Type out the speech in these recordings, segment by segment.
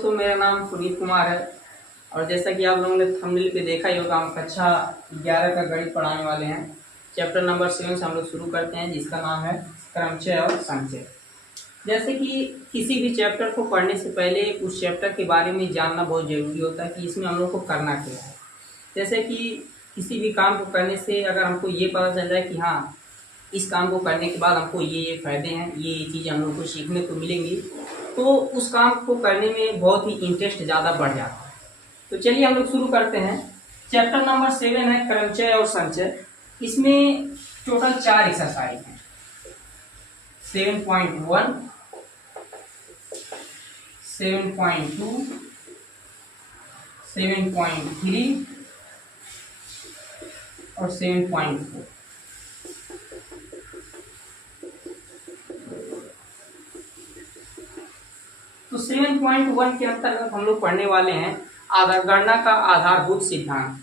दोस्तों, मेरा नाम पुनीत कुमार है और जैसा कि आप लोगों ने थंबनेल पे देखा ही होगा, हम कक्षा 11 का गणित पढ़ाने वाले हैं। चैप्टर नंबर 7 से हम लोग शुरू करते हैं, जिसका नाम है क्रमचय और संचय। जैसे कि किसी भी चैप्टर को पढ़ने से पहले उस चैप्टर के बारे में जानना बहुत ज़रूरी होता है कि इसमें हम लोग को करना क्या है। जैसे कि किसी भी काम को करने से अगर हमको ये पता चल जाए कि हाँ, इस काम को करने के बाद हमको ये फ़ायदे हैं, ये चीज़ें हम लोग को सीखने को मिलेंगी, तो उस काम को करने में बहुत ही इंटरेस्ट ज़्यादा बढ़ जाता है। तो चलिए हम लोग शुरू करते हैं। चैप्टर नंबर 7 है क्रमचय और संचय। इसमें टोटल 4 एक्सरसाइज हैं। 7.1, 7.2, 7.3 और 7.4। तो 7.1 के अंतर्गत हम लोग पढ़ने वाले हैं गणना का आधारभूत सिद्धांत।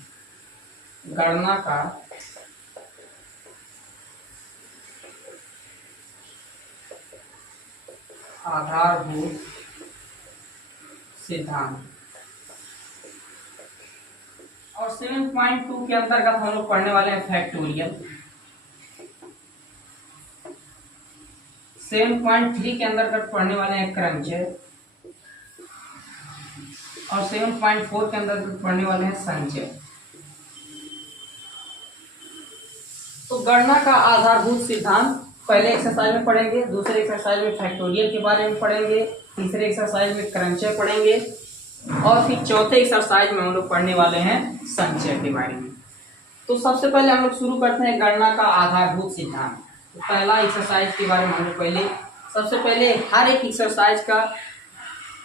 गणना का आधारभूत सिद्धांत। और 7.2 के अंतर्गत हम लोग पढ़ने वाले हैं फैक्टोरियल। 7.3 के अंतर्गत पढ़ने वाले हैं क्रमचय और 7.4 के अंतर्गत पढ़ने वाले हैं संचय। तो गणना का आधारभूत सिद्धांत पहले एक्सरसाइज में पढ़ेंगे, दूसरे एक्सरसाइज में फैक्टोरियल के बारे में पढ़ेंगे, तीसरे एक्सरसाइज में क्रमचय पढ़ेंगे और फिर चौथे एक्सरसाइज में हम लोग पढ़ने वाले हैं संचय के बारे में। तो सबसे पहले हम लोग शुरू करते हैं गणना का आधारभूत सिद्धांत। तो पहला एक्सरसाइज के बारे में हम लोग सबसे पहले हर एक एक्सरसाइज का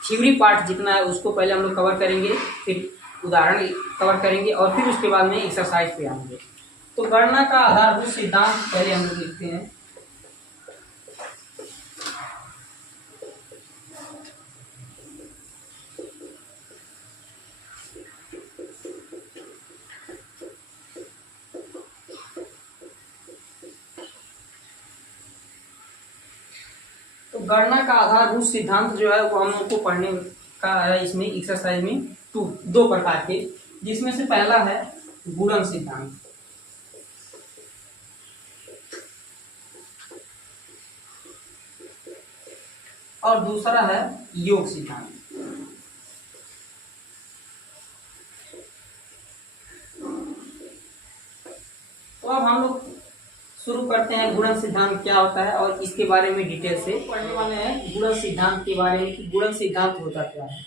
थ्योरी पार्ट जितना है उसको पहले हम लोग कवर करेंगे, फिर उदाहरण कवर करेंगे और फिर उसके बाद में एक्सरसाइज पे आएंगे। तो गणना का आधारभूत सिद्धांत पहले हम लोग लिखते हैं। तो गणना का आधारभूत सिद्धांत जो है वो हम लोग को पढ़ने का है इसमें एक्सरसाइज में दो प्रकार के, जिसमें से पहला है गुणन सिद्धांत और दूसरा है योग सिद्धांत। तो अब हम लोग शुरू करते हैं गुणन सिद्धांत क्या होता है और इसके बारे में डिटेल से पढ़ने वाले हैं। गुणन सिद्धांत के बारे में कि गुणन सिद्धांत होता क्या है।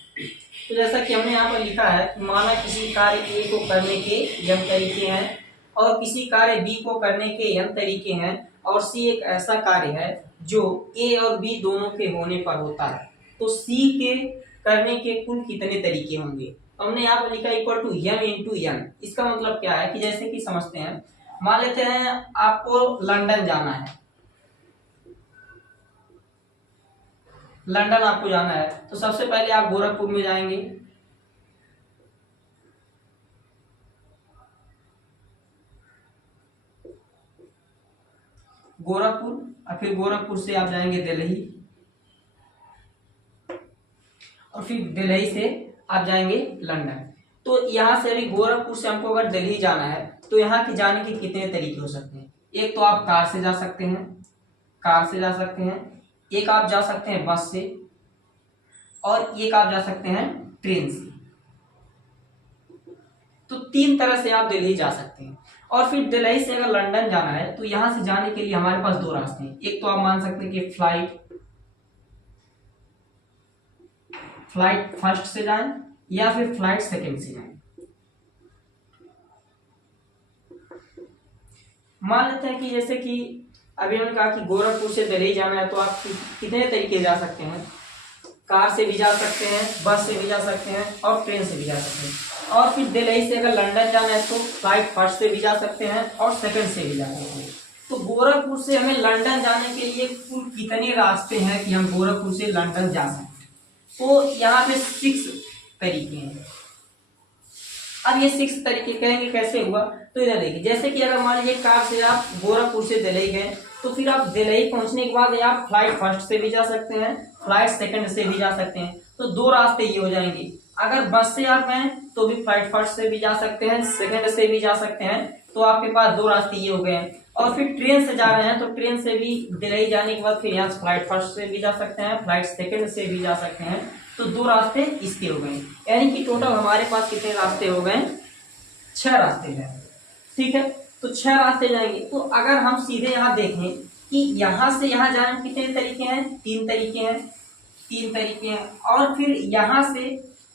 तो जैसा कि हमने यहाँ पर लिखा है कि माना किसी कार्य ए को करने के n तरीके हैं और किसी कार्य बी को करने के n तरीके हैं और सी एक ऐसा कार्य है जो ए और बी दोनों के होने पर होता है, तो सी के करने के कुल कितने तरीके होंगे। हमने यहाँ पर लिखा equal to m into n। इसका मतलब क्या है कि जैसे कि समझते हैं, मान लेते हैं आपको लंदन जाना है, लंदन आपको जाना है तो सबसे पहले आप गोरखपुर में जाएंगे, गोरखपुर और फिर गोरखपुर से आप जाएंगे दिल्ली और फिर दिल्ली से आप जाएंगे लंदन। तो यहाँ से अभी गोरखपुर से हमको अगर दिल्ली जाना है तो यहाँ के जाने के कितने तरीके हो सकते हैं। एक तो आप कार से जा सकते हैं, एक आप जा सकते हैं बस से और एक आप जा सकते हैं ट्रेन से। तो 3 तरह से आप दिल्ली जा सकते हैं। और फिर दिल्ली से अगर लंदन जाना है तो यहाँ से जाने के लिए हमारे पास 2 रास्ते हैं। एक तो आप मान सकते हैं कि फ्लाइट फर्स्ट से जाएं या फिर फ्लाइट सेकंड से जाएं। मान लेते हैं कि जैसे कि अभी हमने कहा कि गोरखपुर से दिल्ली जाना है तो आप कितने तरीके जा सकते हैं। कार से भी जा सकते हैं, बस से भी जा सकते हैं और ट्रेन से भी जा सकते हैं। और फिर दिल्ली से अगर लंदन जाना है तो फ्लाइट फर्स्ट से भी जा सकते हैं और सेकंड से भी जा सकते हैं। तो गोरखपुर से हमें लंदन जाने के लिए कुल कितने रास्ते हैं कि हम गोरखपुर से लंदन जा सकते हैं। तो यहाँ पे 6 तरीके हैं। अब ये 6 तरीके कहेंगे कैसे हुआ, तो इधर देखिए, जैसे कि अगर मान लीजिए कार से आप गोरखपुर से दिल्ली गए तो फिर आप दिल्ली पहुंचने के बाद या आप फ्लाइट फर्स्ट से भी जा सकते हैं, फ्लाइट सेकंड से भी जा सकते हैं। तो दो रास्ते ये हो जाएंगे। अगर बस से आप गए तो भी फ्लाइट फर्स्ट से भी जा सकते हैं, सेकंड से भी जा सकते हैं। तो आपके पास दो रास्ते ये हो गए हैं। और फिर ट्रेन से जा रहे हैं तो ट्रेन से भी दिल्ली जाने के बाद फिर यहाँ फ्लाइट फर्स्ट से भी जा सकते हैं, फ्लाइट सेकंड से भी जा सकते हैं। तो दो रास्ते इसके हो गए, यानी कि टोटल हमारे पास कितने रास्ते हो गए? 6 रास्ते हैं। ठीक है, तो 6 रास्ते जाएंगे। तो अगर हम सीधे यहाँ देखें कि यहाँ से यहाँ जाने के कितने तरीके हैं? 3 तरीके हैं, 3 तरीके हैं। और फिर यहाँ से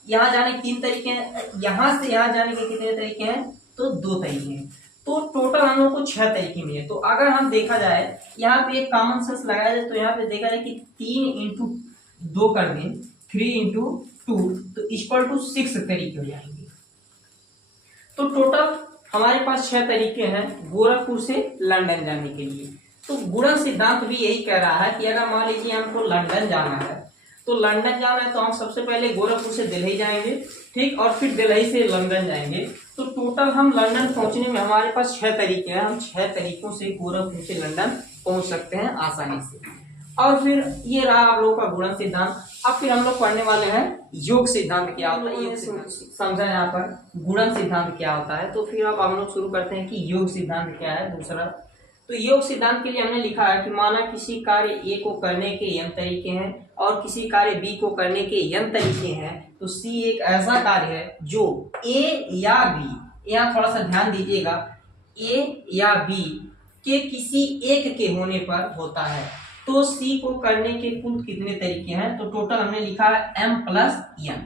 यहाँ जाने के 3 तरीके हैं, यहाँ से यहाँ जाने के कितने तरीके हैं? तो 2 तरीके हैं। तो टोटल हम लोग को 6 तरीके मिले। तो अगर हम देखा जाए यहाँ पे एक कॉमन सेंस लगाया जाए तो यहाँ पे देखा जाए कि 3 इंटू 2 कर दें, 3 इंटू 2 तो इक्वल टू 6 तरीके हो जाएंगे। तो टोटल हमारे पास 6 तरीके हैं गोरखपुर से लंदन जाने के लिए। तो गुणन सिद्धांत भी यही कह रहा है कि अगर मान लीजिए हमको लंदन जाना है, तो लंदन जाना है तो हम सबसे पहले गोरखपुर से दिल्ली जाएंगे, ठीक, और फिर दिल्ली से लंदन जाएंगे। तो टोटल हम लंदन पहुंचने में हमारे पास 6 तरीके हैं। हम 6 तरीकों से गोरखपुर से लंदन पहुंच सकते हैं आसानी से। और फिर ये रहा आप लोगों का गुणन सिद्धांत। अब फिर हम लोग पढ़ने वाले हैं योग सिद्धांत क्या होता है, ये समझा यहाँ पर गुणन सिद्धांत क्या होता है। तो फिर अब हम लोग शुरू करते हैं कि योग सिद्धांत क्या है। दूसरा, तो योग सिद्धांत के लिए हमने लिखा है कि माना किसी कार्य ए को करने के n तरीके हैं और किसी कार्य बी को करने के n तरीके हैं, तो सी एक ऐसा कार्य है जो ए या बी, यहाँ थोड़ा सा ध्यान दीजिएगा, ए या बी के किसी एक के होने पर होता है। तो सी को करने के कुल कितने तरीके हैं? तो टोटल हमने लिखा है m प्लस n।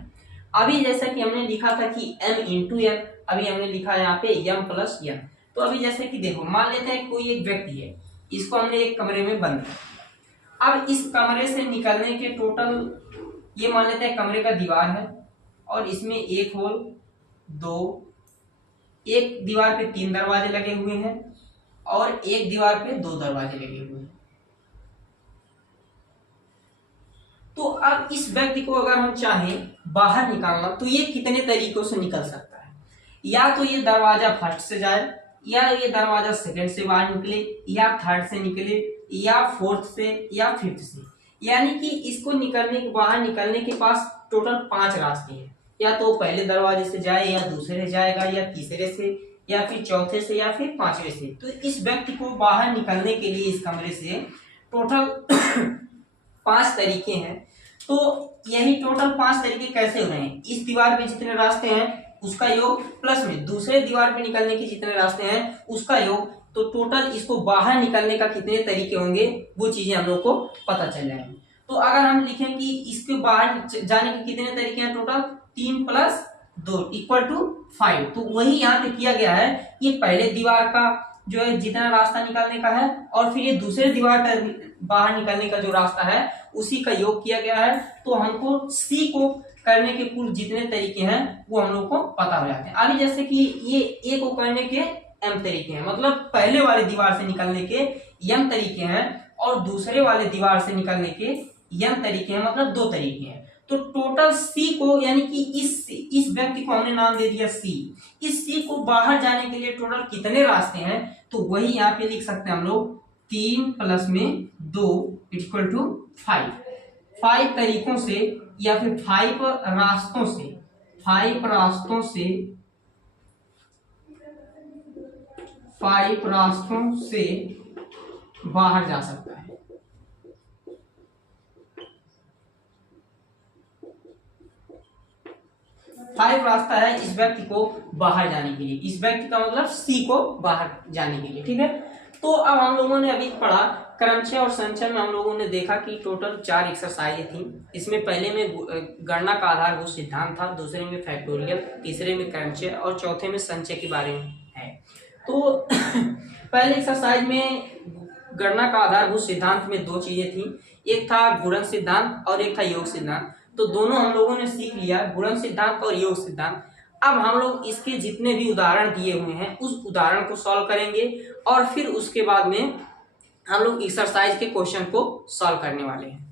अभी जैसा कि हमने लिखा था कि m इंटू n, अभी हमने लिखा है यहाँ पे m प्लस n। तो अभी जैसे कि देखो, मान लेते हैं कोई एक व्यक्ति है, इसको हमने एक कमरे में बंद किया। अब इस कमरे से निकलने के टोटल, ये मान लेते हैं कमरे का दीवार है और इसमें एक होल, 2, एक दीवार पे 3 दरवाजे लगे हुए हैं और एक दीवार पे 2 दरवाजे लगे हुए हैं। तो अब इस व्यक्ति को अगर हम चाहें बाहर निकालना, तो ये कितने तरीकों से निकल सकता है? या तो ये दरवाजा फर्स्ट से जाए, या ये दरवाजा सेकंड से बाहर निकले, या थर्ड से निकले, या फोर्थ से, या फिफ्थ से। यानी कि इसको बाहर निकलने के पास टोटल 5 रास्ते हैं। या तो पहले दरवाजे से जाए, या दूसरे जाएगा, या तीसरे से, या फिर चौथे से, या फिर 5वें से। तो इस व्यक्ति को बाहर निकलने के लिए इस कमरे से टोटल 5 तरीके हैं। तो यही टोटल 5 तरीके कैसे हो रहे हैं? इस दीवार पे जितने रास्ते हैं उसका योग प्लस में दूसरे दीवार पे निकलने के जितने रास्ते हैं उसका योग। तो टोटल इसको बाहर निकलने का कितने तरीके होंगे वो चीजें हम लोग को पता चल जाएंगी। तो अगर हम लिखें कि इसके बाहर जाने के कितने तरीके हैं, टोटल 3 प्लस 2 इक्वल टू 5। तो वही यहाँ पे किया गया है, ये पहले दीवार का जो है जितना रास्ता निकालने का है और फिर ये दूसरे दीवार का बाहर निकलने का जो रास्ता है उसी का योग किया गया है। तो हमको सी को करने के कुल जितने तरीके हैं वो हम लोग को पता हो जाते हैं। अभी जैसे कि ये ए को करने के m तरीके हैं, मतलब पहले वाले दीवार से निकलने के m तरीके हैं और दूसरे वाले दीवार से निकलने के n तरीके हैं, मतलब 2 तरीके हैं। तो टोटल सी को, यानी कि इस व्यक्ति को हमने नाम दे दिया सी। इस सी को बाहर जाने के लिए टोटल कितने रास्ते हैं? तो वही यहाँ पे लिख सकते हैं हम लोग 3 प्लस में 2 इक्वल टू 5। 5 तरीकों से या फिर 5 रास्तों से, 5 रास्तों से, 5 रास्तों से बाहर जा सकता है। 5 रास्ता है इस व्यक्ति को बाहर जाने के लिए, इस व्यक्ति का मतलब सी को बाहर जाने के लिए, ठीक है। तो अब हम लोगों ने अभी पढ़ा क्रमचय और संचय में हम लोगों ने देखा कि टोटल 4 एक्सरसाइज थी। इसमें पहले में गणना का आधारभूत सिद्धांत था, दूसरे में फैक्टोरियल, तीसरे में क्रमचय और चौथे में संचय के बारे में है। तो पहले एक्सरसाइज में गणना का आधारभूत सिद्धांत में 2 चीजें थी, एक था गुणन सिद्धांत और एक था योग सिद्धांत। तो दोनों हम लोगों ने सीख लिया, गुणन सिद्धांत और योग सिद्धांत। अब हम लोग इसके जितने भी उदाहरण दिए हुए हैं उस उदाहरण को सॉल्व करेंगे और फिर उसके बाद में हम लोग एक्सरसाइज के क्वेश्चन को सॉल्व करने वाले हैं।